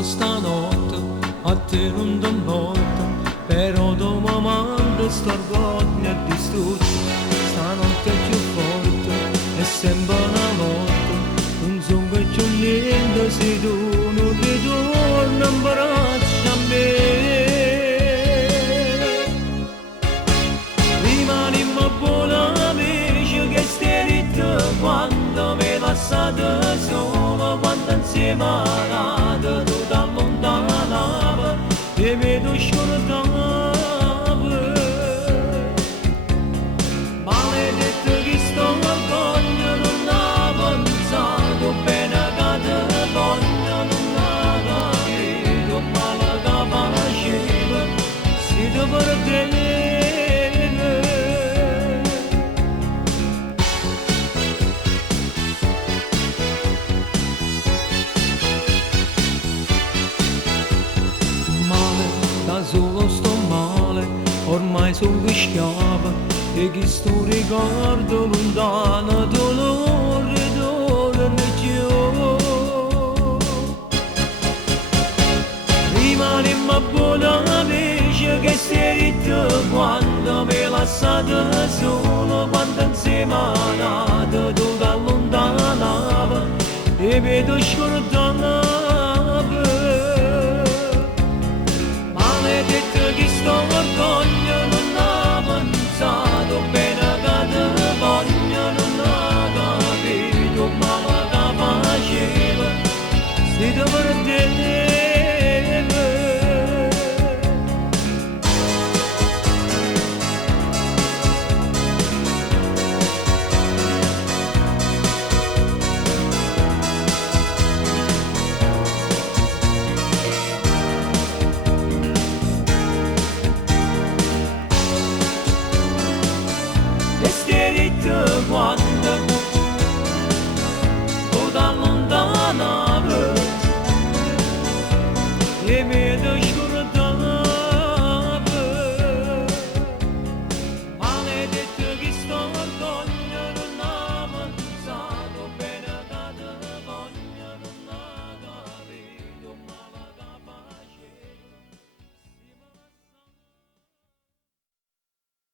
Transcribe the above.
solo stanotte, a te non t'importa, però dopo mando storgogna di distrutto, stanotte è più forte, è sempre una notte, non so che c'è niente se tu non ritorni in braccio a me. Rimaniamo buoni amici che stai ritto quando mi lasciate solo, quando insieme nata tu ti allontanavi e mi tu scordavi. Maledetto che sto orgoglio non ha pensato bene che te voglio, non ha capito male che faceva, se ti perdevo. Da solo sto male, ormai sono schiava e chi sto ricordo lontano dolore, dolore più. Rimaniamo buoni amici che stai ritto quando mi lasciate solo, quando insieme nata tu ti allontanavi e mi tu scordavi.